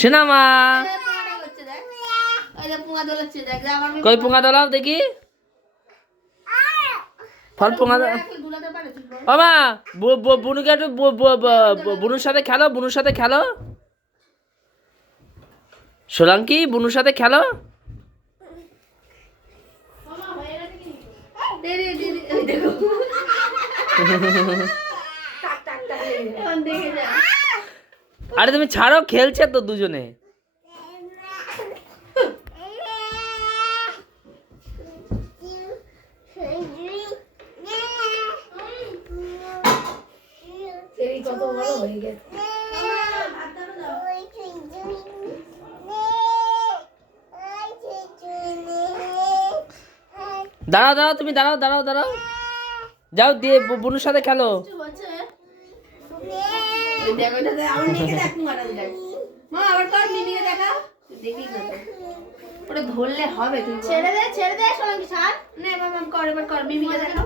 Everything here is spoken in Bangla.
শোনা মা কই পুঙ্গা দোলাও দেখি ফল পুঙ্গা ও মা বুনুকে একটু বুনুর সাথে খেলো বুনুর সাথে খেলো সোলাঙ্কি বুনুর সাথে খেলো আরে তুমি ছাড়ো খেলছে তো দুজনে কত বড় হয়ে গেছে দাঁড়াও দাঁড়াও তুমি দাঁড়াও দাঁড়াও দাঁড়াও যাও দিয়ে বুনুর সাথে খেলো ধরলে হবে ছেড়ে দে সোনালি ছাড় নে বাবা কর এবার কর মিমিকে দেখা